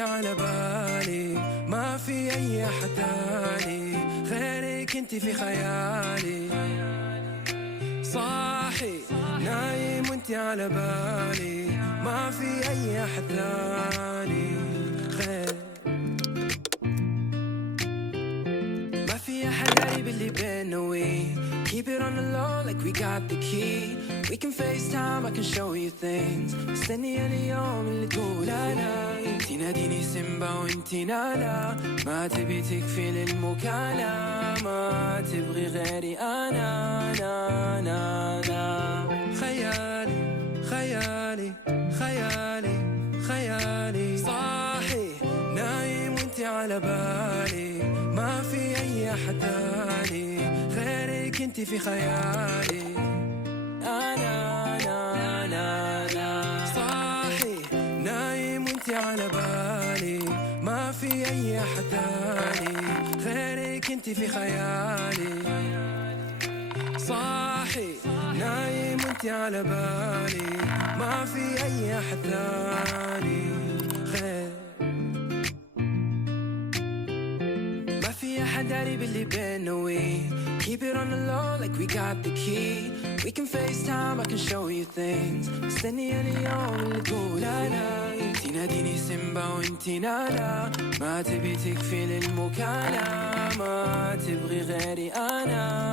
على بالي ما في أي أحد تاني غيرك انت في خيالي صاحي نايم وانت على بالي ما في أي أحد تاني غير ما في أحد قريب اللي بينا keep it on the low like we got the key We can FaceTime, I can show you things استني اليوم اللي تقول أنا انتي ناديني سيمبا وانتي نانا ما تبي تكفي للمكالمة ما تبغي غيري أنا نا نا نا خيالي خيالي خيالي خيالي صاحي نايم وانتي على بالي ما في أي أحد تاني غيرك انتي في خيالي أنا نا نا نا صاحي نايم وانتي على بالي ما في أي أحد تاني غيرك انتي في خيالي صاحي نايم وانتي على بالي ما في أي أحد تاني غير ما في أحد قريب اللي بينا Keep it on the low like we got the key We can FaceTime, I can show you things استني اليوم اللي تقول أنا انتي ناديني سيمبا وانتي نانا ما تبي تكفي للمكالمة ما تبغي غيري أنا